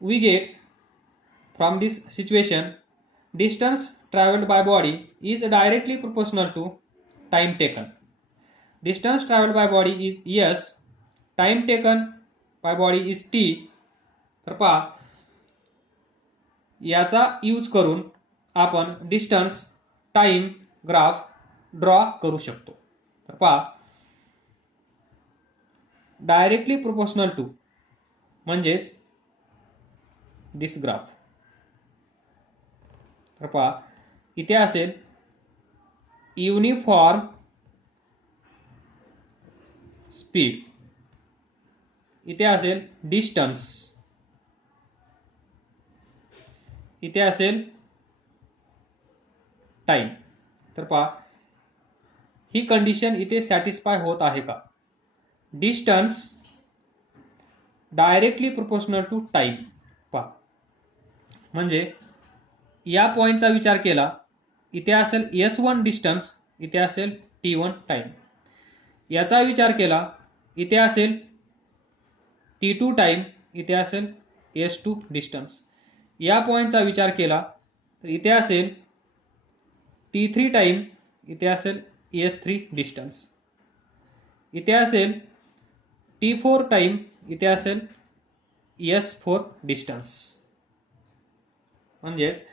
we get from this situation distance traveled by body is directly proportional to time taken. Distance traveled by body is s, time taken by body is t. तर पहा याचा use करून आपण distance time graph draw करू शकतो. तर पहा directly proportional to म्हणजेच दिस ग्राफ. तर पहा इथे असेल युनिफॉर्म स्पीड, इथे असेल डिस्टन्स, इथे असेल टाइम. तर पहा ही कंडिशन इथे सॅटिस्फाय होत आहे का? Distance directly proportional to time. पहा म्हणजे या पॉइंटचा विचार केला, इथे असेल S1 डिस्टन्स, इथे असेल T1 टाइम. याचा विचार केला, इथे असेल T2 टाइम, इथे असेल S2 डिस्टन्स. या पॉइंटचा विचार केला तर इथे असेल T3 टाइम, इथे असेल S3 डिस्टन्स. इथे असेल T4 टाइम, इथे असेल S4 डिस्टन्स. म्हणजेच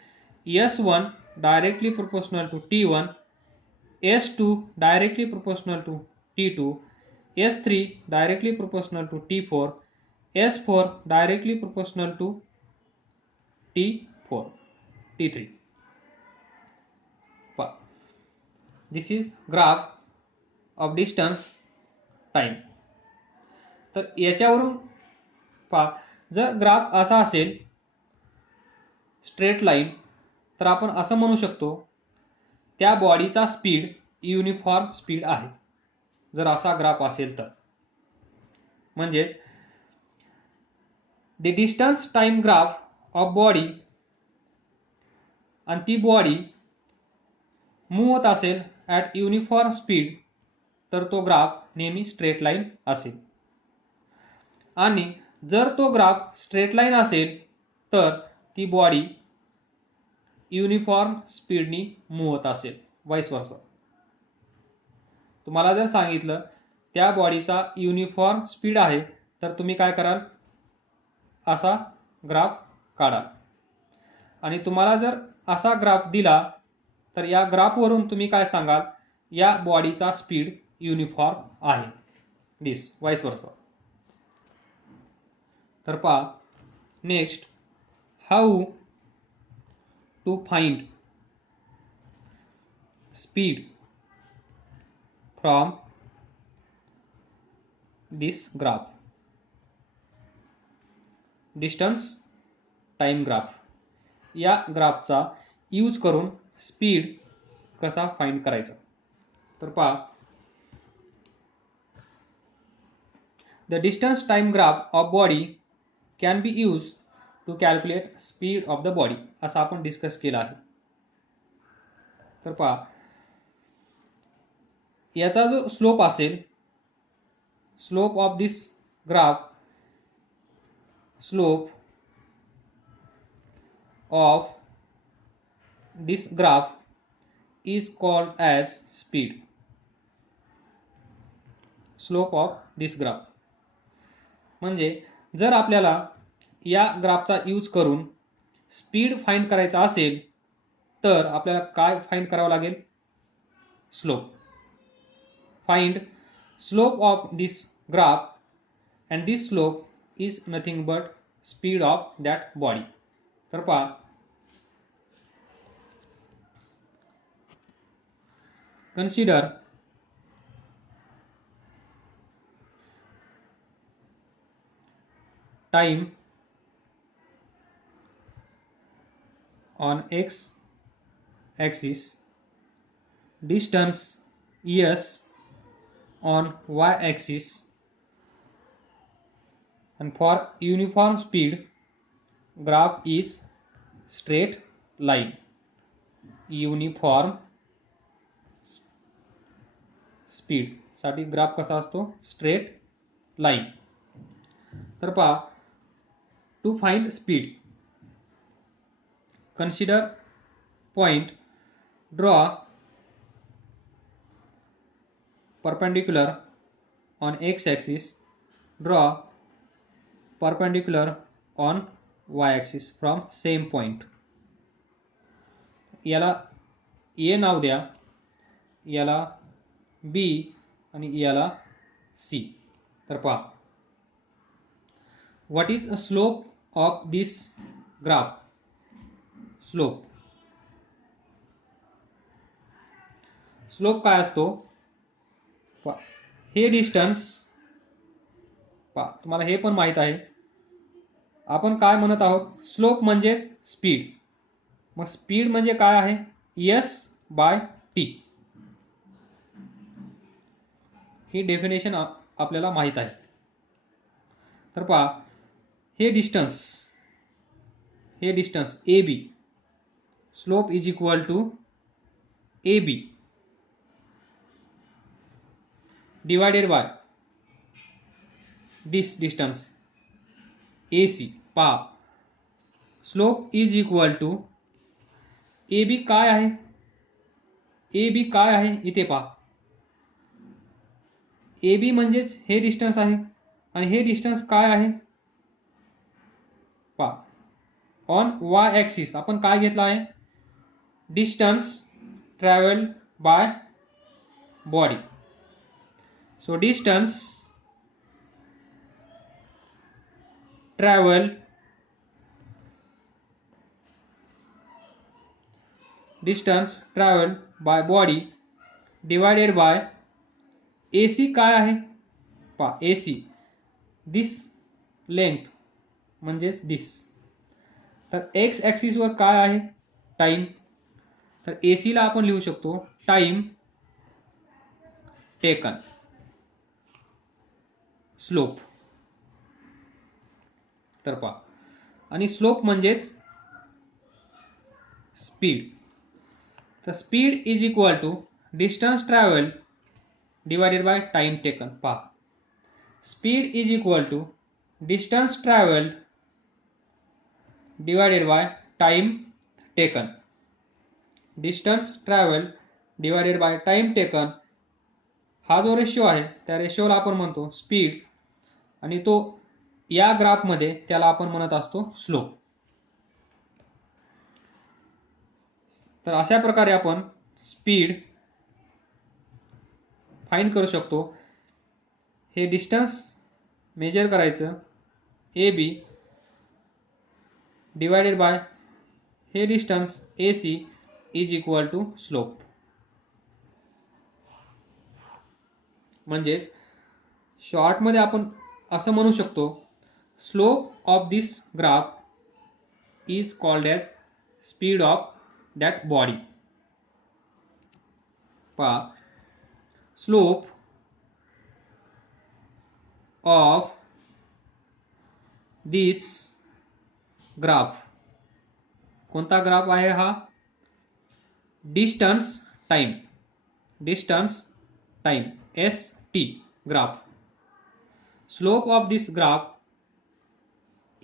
S1 directly proportional to T1, S2 directly proportional to T2, S3 directly proportional to T4, S4 directly proportional to T4, T3. This is graph of distance time. तर याच्यावरून पहा जर graph असा असेल straight line तर आपण असं म्हणू शकतो त्या बॉडीचा स्पीड युनिफॉर्म स्पीड आहे. जर असा ग्राफ असेल तर म्हणजेच the distance time graph of body आणि ती बॉडी मूव्ह होत असेल ॲट युनिफॉर्म स्पीड तर तो ग्राफ नेहमी स्ट्रेट लाईन असेल. आणि जर तो ग्राफ स्ट्रेट लाईन असेल तर ती बॉडी युनिफॉर्म स्पीडनी मूव्ह होत असेल, वाईस वर्सा. तुम्हाला जर सांगितलं त्या बॉडीचा युनिफॉर्म स्पीड आहे तर तुम्ही काय कराल, असा ग्राफ काढाल. आणि तुम्हाला जर असा ग्राफ दिला तर या ग्राफवरून तुम्ही काय सांगाल, या बॉडीचा स्पीड युनिफॉर्म आहे, दिस वाईस वर्सा. तर पहा next, how to find speed from this graph. Distance time graph या ग्राफचा यूज करून स्पीड कसा फाइंड करायचा. तर पहा the distance time graph of body can be use to calculate speed of the body, असं आपण डिस्कस केलं आहे. तर पहा याचा जो स्लोप असेल, slope of this graph, slope of this graph is called as speed. Slope of this graph म्हणजे जर आपल्याला या ग्राफचा यूज करून स्पीड फाइंड करायचा असेल तर आपल्याला काय फाइंड करावं लागेल, slope. Find slope of this graph and this slope is nothing but speed of that body. तर पहा consider time on x axis, distance s on y axis, and for uniform speed graph is straight line. uniform speed साठी graph कसा असतो, straight line. तर पहा To find speed, consider point, draw perpendicular on x-axis, draw perpendicular on y-axis from same point. याला A नाव द्या, याला B आणि याला C. तर पहा, what is a slope of this graph? Slope काय असतो? हे डिस्टन्स पहा, तुम्हाला हे पण माहित आहे. आपण काय म्हणत आहोत? स्लोप म्हणजेच स्पीड. मग स्पीड म्हणजे काय आहे? S/T. ही डेफिनेशन आपल्याला माहित आहे. तर पहा, हे distance AB, slope is equal to AB divided by this distance AC. पहा, slope is equal to AB काय आहे? AB काय आहे? इथे पहा, AB म्हणजेच हे डिस्टन्स आहे आणि हे डिस्टन्स काय आहे? पहा, ऑन y ॲक्सिस आपण काय घेतला आहे? Distance travel by body. So distance travel by body divided by AC काय आहे? पहा, AC दिस लेंथ म्हणजेच दिस. तर एक्स ॲक्सिसवर काय आहे? टाइम. तर AC ला आपण लिहू शकतो टाइम टेकन, स्लोप. तर पहा, आणि स्लोप म्हणजेच स्पीड. तर speed is equal to distance travel divided by time taken. पहा, speed is equal to distance travel divided by time taken. Distance travel divided by time taken हा जो ratio आहे त्या रेशोला आपण म्हणतो स्पीड, आणि तो या ग्राफमध्ये त्याला आपण म्हणत असतो स्लोप. तर अशा प्रकारे आपण स्पीड फाइंड करू शकतो. हे डिस्टन्स मेजर करायचं AB डिवाइडेड बाय हे distance AC is equal to slope. म्हणजेच शॉर्टमध्ये आपण असं म्हणू शकतो, slope of this graph is called as speed of that body. पहा, स्लोप ऑफ दिस ग्राफ. कोणता ग्राफ आहे हा? Distance time ST graph. Slope of this graph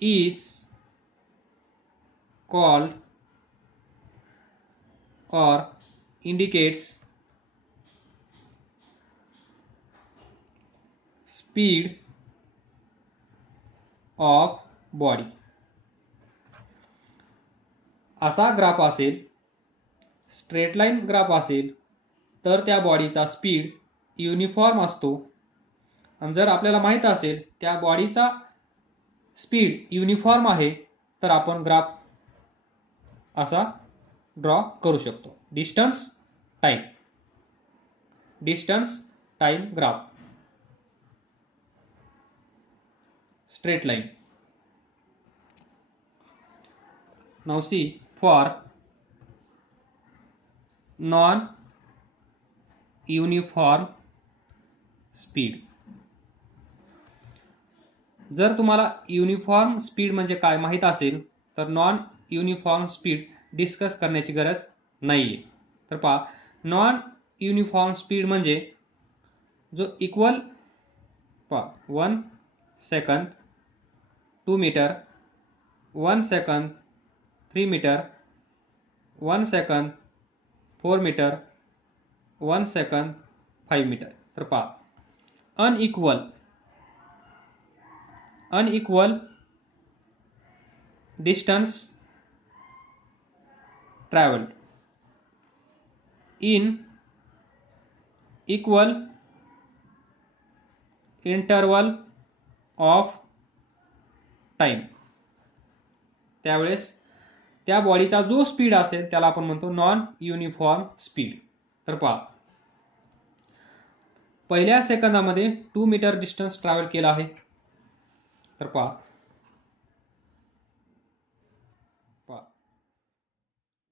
is called or indicates speed of body. असा graph असेल, straight line graph असेल, तर त्या बॉडीचा स्पीड युनिफॉर्म असतो. आणि जर आपल्याला माहित असेल त्या बॉडीचा स्पीड युनिफॉर्म आहे, तर आपण ग्राफ असा ड्रॉ करू शकतो. Distance time graph, straight line. Now see, for non-uniform speed. जर तुम्हाला युनिफॉर्म स्पीड म्हणजे काय माहित असेल, तर नॉन युनिफॉर्म स्पीड डिस्कस करण्याची गरज नाहीये. तर पहा, नॉन युनिफॉर्म स्पीड म्हणजे जो equal 1 second 2 metre 1 second 3 metre, 1 second 4 metre, 1 second 5 metre. तर पहा unequal distance travelled in equal interval of time. त्यावेळेस त्या बॉडीचा जो स्पीड असेल त्याला आपण म्हणतो नॉन युनिफॉर्म स्पीड. तर पहा, पहिल्या सेकंदामध्ये 2 मीटर डिस्टन्स ट्रॅव्हल केला आहे. तर पहा